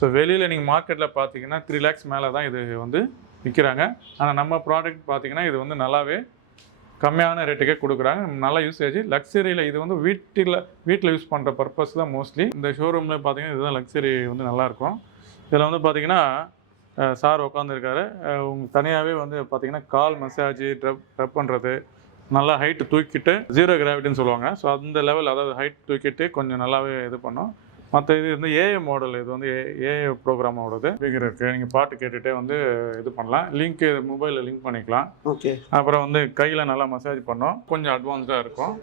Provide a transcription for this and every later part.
So வெளியில் நீங்கள் மார்க்கெட்டில் பார்த்தீங்கன்னா 3 lakhs மேலே தான் இது வந்து விற்கிறாங்க. ஆனால் நம்ம ப்ராடக்ட் பார்த்தீங்கன்னா இது வந்து நல்லாவே கம்மியான ரேட்டுக்கே கொடுக்குறாங்க. நல்ல யூசேஜ். லக்ஸரியில் இது வந்து வீட்டில் யூஸ் பண்ணுற பர்பஸ் தான் மோஸ்ட்லி. இந்த ஷோரூமில் பார்த்தீங்கன்னா இதுதான் லக்ஸரி வந்து நல்லாயிருக்கும். இதில் வந்து பார்த்தீங்கன்னா சார் உட்காந்துருக்காரு. உங்களுக்கு தனியாகவே வந்து பார்த்தீங்கன்னா கால் மசாஜ் ட்ரப் பண்ணுறது, நல்லா ஹைட்டு தூக்கிட்டு 0 கிராவிட்டின்னு சொல்லுவாங்க. ஸோ அந்த லெவல், அதாவது ஹைட் தூக்கிட்டு கொஞ்சம் நல்லாவே இது பண்ணும். மற்ற இது வந்து ஏஏ மாடல், இது வந்து ஏஏ ப்ரோக்ராமோடது. ஸ்பீக்கர் இருக்குது, நீங்கள் பாட்டு கேட்டுகிட்டே வந்து இது பண்ணலாம். லிங்க்கு மொபைலில் லிங்க் பண்ணிக்கலாம். ஓகே. அப்புறம் வந்து கையில் நல்லா மசாஜ் பண்ணோம், கொஞ்சம் அட்வான்ஸ்டாக இருக்கும்.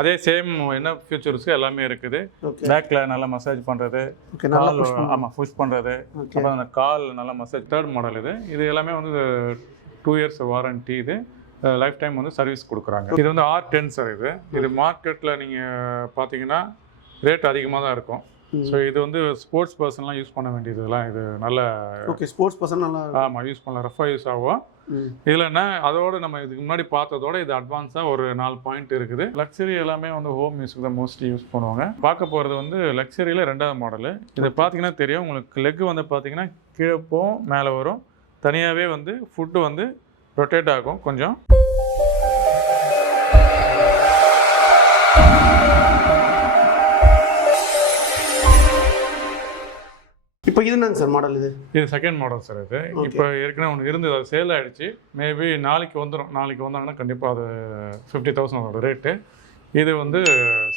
அதே சேம் என்ன ஃபியூச்சர்ஸ்க்கு எல்லாமே இருக்குது. பேக்கில் நல்லா மசாஜ் பண்ணுறது, கால் ஆமாம் புஷ் பண்ணுறது, அப்புறம் அந்த கால் நல்லா மசாஜ். 3rd மாடல் இது எல்லாமே வந்து 2 years வாரண்டி. இது லைஃப் டைம் வந்து சர்வீஸ் கொடுக்குறாங்க. இது வந்து R10 சார். இது மார்க்கெட்டில் நீங்கள் பார்த்தீங்கன்னா ரேட் அதிகமாக தான் இருக்கும். ஸோ இது வந்து ஸ்போர்ட்ஸ் பர்சன்லாம் யூஸ் பண்ண வேண்டியதுலாம். இது நல்ல ஸ்போர்ட்ஸ் பர்சன் நல்லா ஆமாம் யூஸ் பண்ணலாம், ரஃபாக யூஸ் ஆகும். இதில் என்ன அதோட நம்ம இதுக்கு முன்னாடி பார்த்ததோட இது அட்வான்ஸாக ஒரு 4 பாயிண்ட் இருக்குது. லக்ஸரி எல்லாமே வந்து ஹோம் யூஸுக்கு தான் மோஸ்ட்லி யூஸ் பண்ணுவாங்க. பார்க்க போகிறது வந்து லக்ஸரியில் 2வது மாடலு. இதை பார்த்தீங்கன்னா தெரியும் உங்களுக்கு. லெக்கு வந்து பார்த்தீங்கன்னா கீழே போகும், மேலே வரும். தனியாகவே வந்து ஃபுட்டு வந்து ரொட்டேட் ஆகும் கொஞ்சம். இப்போ இது என்னங்க சார் மாடல்? இது 2nd மாடல் சார். இது இப்போ ஏற்கனவே ஒன்று இருந்தது, அது சேல் ஆகிடுச்சு. மேபி நாளைக்கு வந்தாங்கன்னா கண்டிப்பாக அது 50,000 அதோட ரேட்டு. இது வந்து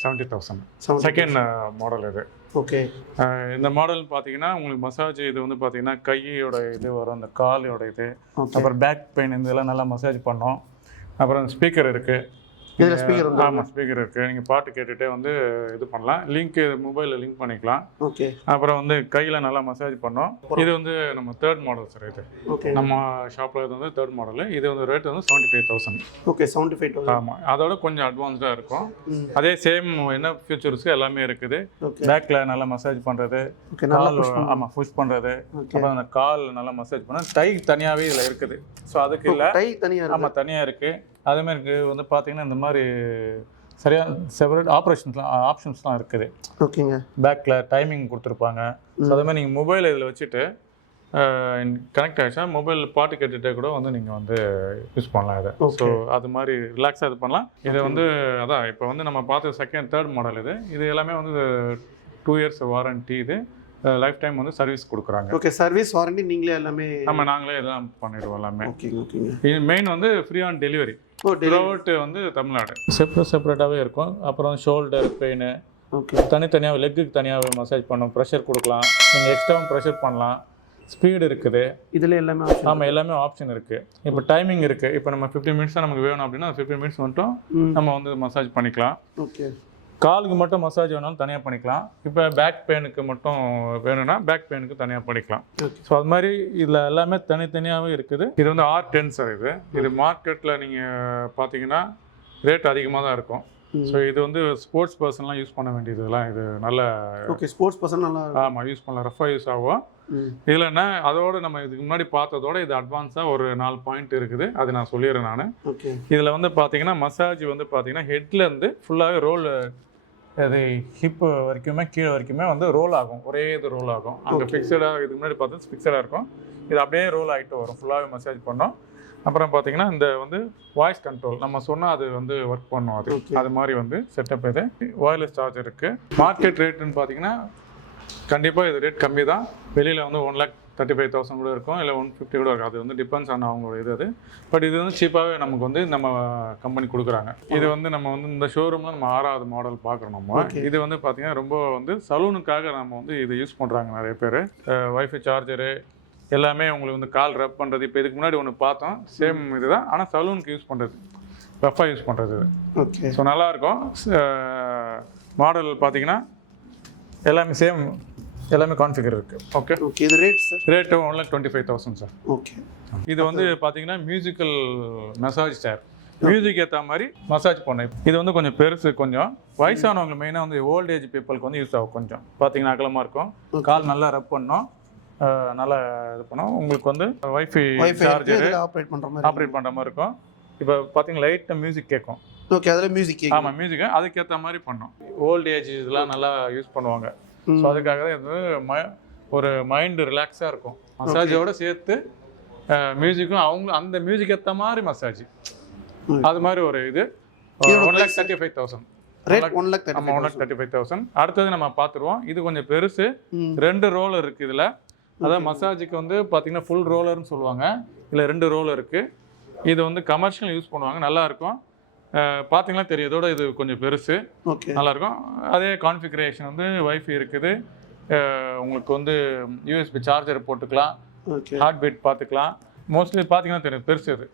70,000 2nd மாடல். இது ஓகே. இந்த மாடல் பார்த்தீங்கன்னா உங்களுக்கு மசாஜ் இது வந்து பார்த்தீங்கன்னா கையோட இது வரும், அந்த காலோட இது, அப்புறம் பேக் பெயின் இதெல்லாம் நல்லா மசாஜ் பண்ணோம். அப்புறம் ஸ்பீக்கர் இருக்குது. இதில் ஸ்பீக்கர் வந்து ஆமாம் ஸ்பீக்கர் இருக்குது, நீங்கள் பாட்டு கேட்டுகிட்டே வந்து இது பண்ணலாம். லிங்க்கு மொபைலில் லிங்க் பண்ணிக்கலாம். ஓகே. அப்புறம் வந்து கையில் நல்லா மசாஜ் பண்ணோம். இது வந்து நம்ம 3rd மாடல் சார். இது நம்ம ஷாப்பில் இது வந்து 3rd மாடலு. இது வந்து ரேட் வந்து 75,000. ஓகே. 75,000. ஆமாம், அதோட கொஞ்சம் அட்வான்ஸ்டாக இருக்கும். அதே சேம் என்ன ஃபியூச்சர்ஸ்க்கு எல்லாமே இருக்குது. பேக்கில் நல்லா மசாஜ் பண்ணுறது, கால் ஆமாம் புஷ் பண்ணுறது, அப்புறம் அந்த கால் நல்லா மசாஜ் பண்ண. டை தனியாகவே இதில் இருக்குது. ஸோ அதுக்கு இல்லை, டை தனியாக ஆமாம் தனியாக இருக்குது. அதேமாதிரி வந்து பார்த்தீங்கன்னா இந்த மாதிரி சரியாக செப்பரேட் ஆப்ஷன்ஸ்லாம் இருக்குது. ஓகேங்க. பேக்கில் டைமிங் கொடுத்துருப்பாங்க. ஸோ அதேமாதிரி நீங்கள் மொபைல் இதில் வச்சுட்டு கனெக்ட் ஆகிடுச்சா மொபைல் பாட்டு கேட்டுகிட்டே கூட வந்து நீங்கள் வந்து யூஸ் பண்ணலாம் இதை. ஸோ அது மாதிரி ரிலாக்ஸாக இது பண்ணலாம். இதை வந்து அதான் இப்போ வந்து நம்ம பார்த்த 3rd மாடல். இது எல்லாமே வந்து 2 years வாரண்டி. இது லைஃப் டைம் வந்து சர்வீஸ் கொடுக்குறாங்க. ஓகே. சர்வீஸ் வாரண்டி நீங்களே எல்லாமே? ஆமாம், நாங்களே எல்லாம் பண்ணிடுவோம் எல்லாமே. ஓகேங்க. இது மெயின் வந்து ஃப்ரீ ஆன் டெலிவரி. வந்து தமிழ்நாடு செப்பரேட்டாகவே இருக்கும். அப்புறம் ஷோல்டர் பெயின் தனித்தனியாக, லெக்குக்கு தனியாக மசாஜ் பண்ணோம், ப்ரெஷர் கொடுக்கலாம், நீங்கள் எக்ஸ்ட்ராவும் ப்ரெஷர் பண்ணலாம். ஸ்பீடு இருக்குது இதில் எல்லாமே. ஆமாம், எல்லாமே ஆப்ஷன் இருக்குது. இப்போ டைமிங் இருக்குது. இப்போ நம்ம 15 minutes தான் நமக்கு வேணும் அப்படின்னா 15 minutes மட்டும் நம்ம வந்து மசாஜ் பண்ணிக்கலாம். ஓகே. காலுக்கு மட்டும் மசாஜ் வேணாலும் தனியாக பண்ணிக்கலாம். இப்போ பேக் பெயினுக்கு மட்டும் வேணும்னா பேக் பெயினுக்கு தனியாக பண்ணிக்கலாம். ஸோ அது மாதிரி இதில் எல்லாமே தனித்தனியாகவே இருக்குது. இது வந்து R10 சார். இது மார்க்கெட்டில் நீங்கள் பார்த்தீங்கன்னா ரேட் அதிகமாக தான் இருக்கும். ஸோ இது வந்து ஸ்போர்ட்ஸ் பர்சன்லாம் யூஸ் பண்ண வேண்டியதுலாம். இது நல்ல ஸ்போர்ட்ஸ் பர்சன் நல்லா ஆமாம் யூஸ் பண்ணலாம், ரஃபாக யூஸ் ஆகும். இதில் என்ன அதோட நம்ம இதுக்கு முன்னாடி பார்த்ததோட இது அட்வான்ஸாக ஒரு 4 பாயிண்ட் இருக்குது. அது நான் சொல்லிடுறேன் நான். இதில் வந்து பார்த்தீங்கன்னா மசாஜ் வந்து பார்த்தீங்கன்னா ஹெட்லேருந்து ஃபுல்லாகவே ரோல், அது ஹிப்பு வரைக்குமே கீழே வரைக்குமே வந்து ரோல் ஆகும். ஒரே இது ரோல் ஆகும். அங்கே ஃபிக்ஸடாக இதுக்கு முன்னாடி பார்த்தது ஃபிக்ஸடாக இருக்கும். இது அப்படியே ரோல் ஆகிட்டு வரும், ஃபுல்லாகவே மசாஜ் பண்ணோம். அப்புறம் பார்த்தீங்கன்னா இந்த வந்து வாய்ஸ் கண்ட்ரோல் நம்ம சொன்னால் அது வந்து ஒர்க் பண்ணும். அது மாதிரி வந்து செட்டப். இது ஒயர்லெஸ் சார்ஜர் இருக்குது. மார்க்கெட் ரேட்டுன்னு பார்த்தீங்கன்னா கண்டிப்பாக இது ரேட் கம்மி தான். வெளியில் வந்து 1,35,000 கூட இருக்கும், இல்லை 150 கூட இருக்கும். அது வந்து டிபெண்ட்ஸ் ஆன் அவங்களோட இது. பட் இது வந்து சீப்பாகவே நமக்கு வந்து நம்ம கம்பெனி கொடுக்குறாங்க. இது வந்து நம்ம வந்து இந்த ஷோரூமில் நம்ம 6வது மாடல் பார்க்குறோம் நம்ம. இது வந்து பார்த்தீங்கன்னா ரொம்ப வந்து சலூனுக்காக நம்ம வந்து இதை யூஸ் பண்ணுறாங்க நிறைய பேர். வைஃபை சார்ஜரு எல்லாமே உங்களுக்கு வந்து கால் ரப் பண்ணுறது. இப்போ இதுக்கு முன்னாடி ஒன்று பார்த்தோம், சேம் இது தான், ஆனால் சலூனுக்கு யூஸ் பண்ணுறது, ரஃபாக யூஸ் பண்ணுறது. ஓகே. ஸோ நல்லாயிருக்கும். மாடல் பார்த்தீங்கன்னா எல்லாமே சேம், எல்லாமே கான்ஃபிகர் இருக்குது. ஓகே. இது ரேட்டு 1,25,000 சார். ஓகே. இது வந்து பார்த்தீங்கன்னா மியூசிக்கல் மசாஜ் சேர். மியூசிக் ஏற்ற மாதிரி மசாஜ் பண்ணேன். இது வந்து கொஞ்சம் பெருசு, கொஞ்சம் வயசானவங்க மெயினாக வந்து ஓல்டேஜ் பீப்புளுக்கு வந்து யூஸ் ஆகும். கொஞ்சம் பார்த்தீங்கன்னா அகலமாக இருக்கும், கால் நல்லா ரப் பண்ணோம், நல்லா இது பண்ணோம். உங்களுக்கு வந்து வைஃபை சார்ஜர் ஆப்ரேட் பண்ணுற மாதிரி இருக்கும். இப்போ பார்த்தீங்கன்னா லைட்டாக மியூசிக் கேட்கும். ஓகே. அதில் மியூசிக் ஆமாம், மியூசிக்கு அதுக்கேற்ற மாதிரி பண்ணோம். ஓல்ட் ஏஜ் இதெல்லாம் நல்லா யூஸ் பண்ணுவாங்க. ஸோ அதுக்காக தான் இது ஒரு மைண்ட் ரிலாக்ஸாக இருக்கும். மசாஜோட சேர்த்து மியூசிக்கும் அவங்க அந்த மியூசிக் ஏற்ற மாதிரி மசாஜ், அது மாதிரி ஒரு இது 1,35,000. ரேட் 1,35,000. 1,35,000. அடுத்தது நம்ம பார்த்துருவோம். இது கொஞ்சம் பெருசு, 2 ரோலர் இருக்குது இதில். அதாவது மசாஜுக்கு வந்து பார்த்தீங்கன்னா ஃபுல் ரோலர்னு சொல்லுவாங்க, இல்லை 2 ரோலர் இருக்குது. இது வந்து கமர்ஷியல் யூஸ் பண்ணுவாங்க, நல்லாயிருக்கும். பார்த்தீங்கன்னா தெரியும், இதோட இது கொஞ்சம் பெருசு, நல்லாயிருக்கும். அதே கான்ஃபிகரேஷன் வந்து வைஃபை இருக்குது. உங்களுக்கு வந்து யூஎஸ்பி சார்ஜர் போட்டுக்கலாம், ஹார்ட் பீட் பார்த்துக்கலாம். மோஸ்ட்லி பார்த்தீங்கன்னா தெரியும், பெருசு இது.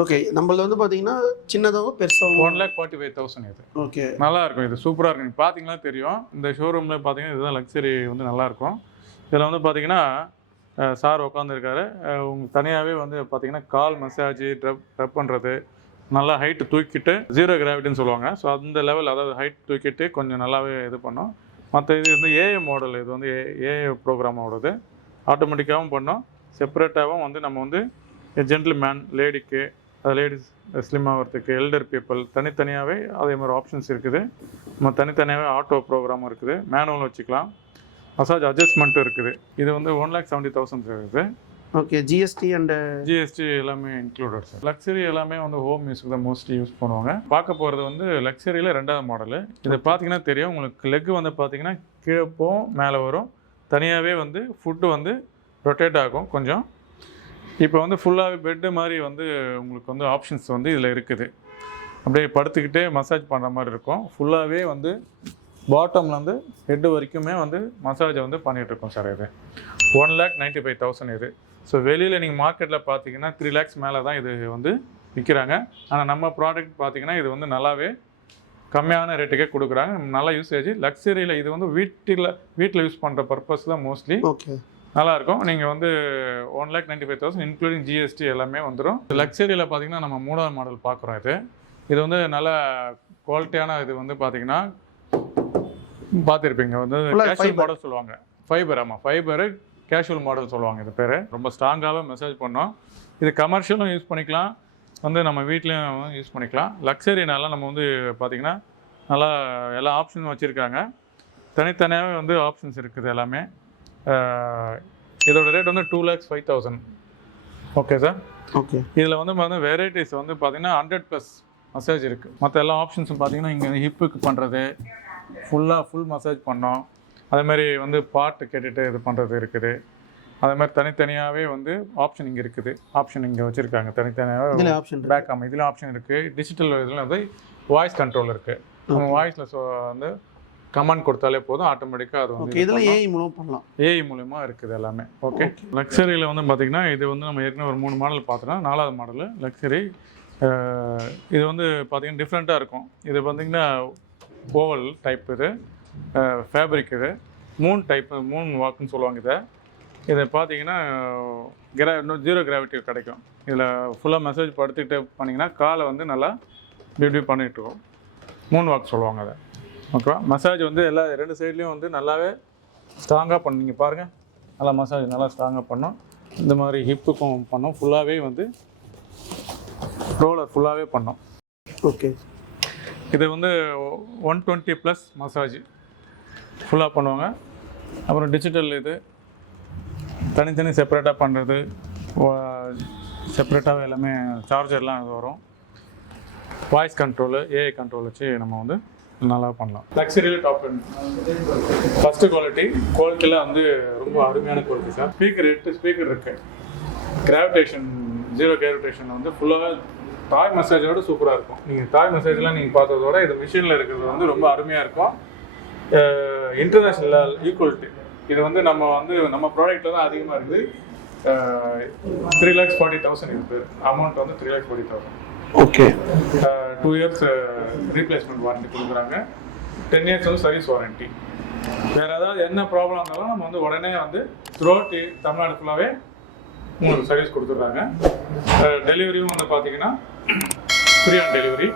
ஓகே, நம்மளது வந்து பார்த்தீங்கன்னா சின்னதாகவும் பெருசாகவும் 1,45,000 இது. ஓகே, நல்லா இருக்கும். இது சூப்பராக இருக்கும். நீங்கள் பார்த்தீங்கன்னா தெரியும், இந்த ஷோரூமில் பார்த்தீங்கன்னா இதுதான் லக்ஸரி வந்து நல்லாயிருக்கும். இதில் வந்து பார்த்தீங்கன்னா சார் உட்காந்துருக்காரு. உங்களுக்கு தனியாகவே வந்து பார்த்தீங்கன்னா கால் மசாஜ், ட்ரப் பண்ணுறது, நல்லா ஹைட்டு தூக்கிட்டு 0 கிராவிட்டின்னு சொல்லுவாங்க. ஸோ அந்த லெவல், அதாவது ஹைட் தூக்கிட்டு கொஞ்சம் நல்லாவே இது பண்ணும். மற்ற இது வந்து ஏஏ மாடல், இது வந்து ஏஏ ப்ரோக்ராமோடது. ஆட்டோமேட்டிக்காகவும் பண்ணோம், செப்பரேட்டாகவும் வந்து நம்ம வந்து ஜென்டில்மேன், லேடிக்கு, லேடிஸ் ஸ்லிம் ஆகிறதுக்கு, எல்டர் பீப்புள் தனித்தனியாகவே அதே மாதிரி ஆப்ஷன்ஸ் இருக்குது. நம்ம தனித்தனியாகவே ஆட்டோ ப்ரோக்ராமும் இருக்குது, மேனுவல் வச்சுக்கலாம், மசாஜ் அட்ஜஸ்ட்மெண்ட்டும் இருக்குது. இது வந்து 1,70,000 இருக்குது. ஓகே, ஜிஎஸ்டி அண்ட் ஜிஎஸ்டி எல்லாமே இன்க்ளூடட் சார். லக்ஸரி எல்லாமே வந்து ஹோம் யூஸ்க்கு தான் மோஸ்ட்லி யூஸ் பண்ணுவாங்க. பார்க்க போகிறது வந்து லக்ஸரியில் 2வது மாடலு. இதை பார்த்தீங்கன்னா தெரியும் உங்களுக்கு, லெக் வந்து பார்த்தீங்கன்னா கீழே போகும், மேலே வரும். தனியாகவே வந்து ஃபுட்டு வந்து ரொட்டேட் ஆகும் கொஞ்சம். இப்போ வந்து ஃபுல்லாகவே பெட்டு மாதிரி வந்து உங்களுக்கு வந்து ஆப்ஷன்ஸ் வந்து இதில் இருக்குது. அப்படியே படுத்துக்கிட்டே மசாஜ் பண்ணுற மாதிரி இருக்கும். ஃபுல்லாகவே வந்து பாட்டம்லேருந்து ஹெட்டு வரைக்குமே வந்து மசாஜை வந்து பண்ணிகிட்ருக்கோம் சார். இது 1,95,000 இது. ஸோ வெளியில் நீங்கள் மார்க்கெட்டில் பார்த்தீங்கன்னா 3 lakhs மேலே தான் இது வந்து விற்கிறாங்க. ஆனால் நம்ம ப்ராடக்ட் பார்த்தீங்கன்னா இது வந்து நல்லாவே கம்மியான ரேட்டுக்கே கொடுக்குறாங்க, நல்லா யூசேஜ். லக்ஸரியில் இது வந்து வீட்டில் யூஸ் பண்ணுற பர்பஸ் தான் மோஸ்ட்லி. ஓகே, நல்லாயிருக்கும். நீங்கள் வந்து 1,95,000 இன்க்ளூடிங் ஜிஎஸ்டி எல்லாமே வந்துடும். லக்ஸரியில் பார்த்தீங்கன்னா நம்ம 3வது மாடல் பார்க்குறோம். இது வந்து நல்ல குவாலிட்டியான இது வந்து பார்த்தீங்கன்னா பார்த்துருப்பீங்க, வந்து கேஷுவல் மாடல் சொல்லுவாங்க. ஃபைபர், ஆமாம், ஃபைபரு கேஷுவல் மாடல் சொல்லுவாங்க. இது பேர் ரொம்ப ஸ்ட்ராங்காகவே மெசேஜ் பண்ணோம். இது கமர்ஷியலும் யூஸ் பண்ணிக்கலாம், வந்து நம்ம வீட்லேயும் யூஸ் பண்ணிக்கலாம். லக்ஸரினால நம்ம வந்து பார்த்திங்கன்னா நல்லா எல்லா ஆப்ஷனும் வச்சுருக்காங்க. தனித்தனியாகவே வந்து ஆப்ஷன்ஸ் இருக்குது எல்லாமே. இதோட ரேட் வந்து 2,05,000. Okay sir. ஓகே, இதில் வந்து பார்த்தீங்கன்னா வெரைட்டிஸ் வந்து பார்த்தீங்கன்னா 100+ மசாஜ் இருக்குது. மற்ற எல்லா ஆப்ஷன்ஸும் பார்த்தீங்கன்னா இங்கே ஹிப்புக்கு பண்ணுறது, ஃபுல் மசாஜ் பண்ணோம். அதேமாதிரி வந்து பாட்டு கேட்டுட்டு இது பண்ணுறது இருக்குது. அதே மாதிரி தனித்தனியாகவே வந்து ஆப்ஷன் இங்கே இருக்குது. ஆப்ஷன் இங்கே வச்சுருக்காங்க தனித்தனியாகவே. ஆப்ஷன் பேக், ஆமாம், இதில் ஆப்ஷன் இருக்குது. டிஜிட்டல் இதில் வந்து வாய்ஸ் கண்ட்ரோல் இருக்குது. நம்ம வாய்ஸில் வந்து கமெண்ட் கொடுத்தாலே போதும், ஆட்டோமேட்டிக்காக அது வந்து இதெல்லாம் ஏஐ மூலம் பண்ணலாம். ஏஐ மூலமாக இருக்குது எல்லாமே. ஓகே, லக்ஸரியில் வந்து பார்த்திங்கன்னா இது வந்து நம்ம ஏற்கனவே ஒரு 3 மாடல் பார்த்துட்டோம். 4வது மாடலு லக்ஸரி. இது வந்து பார்த்திங்கன்னா டிஃப்ரெண்ட்டாக இருக்கும். இது பார்த்திங்கன்னா ஓவல் டைப், இது ஃபேப்ரிக், இது 3 டைப், 3 வாக்குன்னு சொல்லுவாங்க. இதை பார்த்தீங்கன்னா 0 கிராவிட்டி கிடைக்கும். இதில் ஃபுல்லாக மெசேஜ் படுத்துக்கிட்டே பண்ணிங்கன்னா காலை வந்து நல்லா இப்படி பண்ணிகிட்ருக்கோம். 3 வாக்கு சொல்லுவாங்க அதை. ஓகேவா? மசாஜ் வந்து எல்லா 2 சைட்லேயும் வந்து நல்லாவே ஸ்ட்ராங்காக பண்ணிங்க பாருங்கள். நல்லா மசாஜ் நல்லா ஸ்ட்ராங்காக பண்ணோம். இந்த மாதிரி ஹிப்புக்கும் பண்ணோம். ஃபுல்லாகவே வந்து ரோலர் ஃபுல்லாகவே பண்ணோம். ஓகே, இது வந்து 120+ மசாஜ் ஃபுல்லாக பண்ணுவாங்க. அப்புறம் டிஜிட்டல் இது தனித்தனி செப்பரேட்டாக பண்ணுறது, செப்பரேட்டாகவே எல்லாமே சார்ஜர்லாம் இது வரும். வாய்ஸ் கண்ட்ரோலு, ஏஐ கண்ட்ரோல் வச்சு நம்ம வந்து நல்லா பண்ணலாம். லக்ஸரியில் டாப் எண்ட் ஃபஸ்ட்டு குவாலிட்டியில் வந்து ரொம்ப அருமையான குவாலிட்டி சார். ஸ்பீக்கர் 8 ஸ்பீக்கர் இருக்குது. கிராவிடேஷன் 0 கிராவிடேஷன் வந்து ஃபுல்லாக தாய் மசாஜோட சூப்பராக இருக்கும். நீங்கள் தாய் மசாஜ்லாம் நீங்கள் பார்த்ததோட இது மிஷினில் இருக்கிறது வந்து ரொம்ப அருமையாக இருக்கும். இன்டர்நேஷ்னல் ஈக்குவலிட்டி இது வந்து நம்ம ப்ராடக்ட்டில் தான் அதிகமாக இருக்குது. 3,40,000 இது பேர். அமௌண்ட் வந்து 3,40,000. ஓகே, 2 years ரீப்ளேஸ்மெண்ட் வாரண்டி கொடுக்குறாங்க. 10 years வந்து சர்வீஸ் வாரண்டி. வேறு ஏதாவது என்ன ப்ராப்ளம் இருந்தாலும் நம்ம வந்து உடனே வந்து த்ரூஅவுட் தமிழ்நாடு ஃபுல்லாகவே உங்களுக்கு சர்வீஸ் கொடுத்துட்றாங்க. டெலிவரியும் வந்து பார்த்தீங்கன்னா ஃப்ரீ ஆன் டெலிவரி.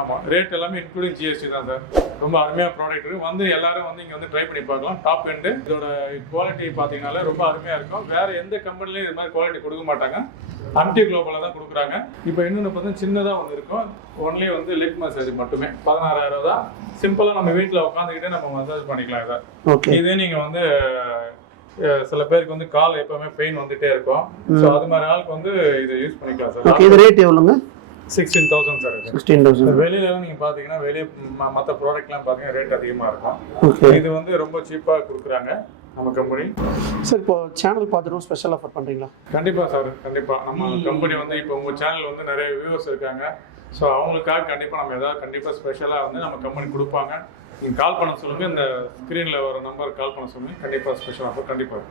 ஆமாம், ரேட் எல்லாமே இன்க்ளூடிங் ஜிஎஸ்டி தான் சார். ரொம்ப அருமையாக ப்ராடக்ட் இருக்குது. வந்து எல்லாரும் வந்து இங்கே வந்து ட்ரை பண்ணி பார்க்கலாம். டாப் எண்டு இதோட குவாலிட்டி பார்த்தீங்கன்னாலே ரொம்ப அருமையாக இருக்கும். வேறு எந்த கம்பெனிலையும் இது மாதிரி குவாலிட்டி கொடுக்க மாட்டாங்க. அம்டி குளோபலில் தான் கொடுக்குறாங்க. இப்போ இன்னொன்று பார்த்தீங்கன்னா சின்னதாக ஒன்று இருக்கும். ஒன்லி வந்து லெக் மசாஜ் மட்டுமே 16,000 தான். சிம்பிளாக நம்ம வீட்டில் உட்காந்துக்கிட்டே நம்ம மசாஜ் பண்ணிக்கலாம். இதை இதே நீங்கள் வந்து சில பேருக்கு வந்து கால் எப்பவுமே பெயின் வந்துட்டே இருக்கும். ஸோ அது மாதிரி ஆளுக்கு வந்து இதை யூஸ் பண்ணிக்கலாம் சார். ஓகே, இது ரேட் எவ்வளோங்க? 16,000 சார். 16,000. வெளியிலலாம் நீங்கள் பார்த்தீங்கன்னா வெளியே மற்ற ப்ராடக்ட்லாம் பார்த்தீங்கன்னா ரேட் அதிகமாக இருக்கும். ஓகே, இது வந்து ரொம்ப சீப்பாக கொடுக்குறாங்க நம்ம கம்பெனி. சார் இப்போ சேனல் பார்த்துட்டு ஸ்பெஷல் ஆஃபர் பண்ணுறீங்களா? கண்டிப்பாக சார், கண்டிப்பாக. நம்ம கம்பெனி வந்து இப்போ உங்கள் சேனல் வந்து நிறைய வியூவர்ஸ் இருக்காங்க. ஸோ அவங்களுக்காக கண்டிப்பாக நம்ம ஏதாவது கண்டிப்பாக ஸ்பெஷலாக வந்து நம்ம கம்பெனி கொடுப்பாங்க. நீங்கள் கால் பண்ண சொல்லுங்கள், இந்த ஸ்க்ரீனில் வர நம்பருக்கு கால் பண்ண சொல்லுங்கள். கண்டிப்பாக ஸ்பெஷல் ஆஃபர் கண்டிப்பாக.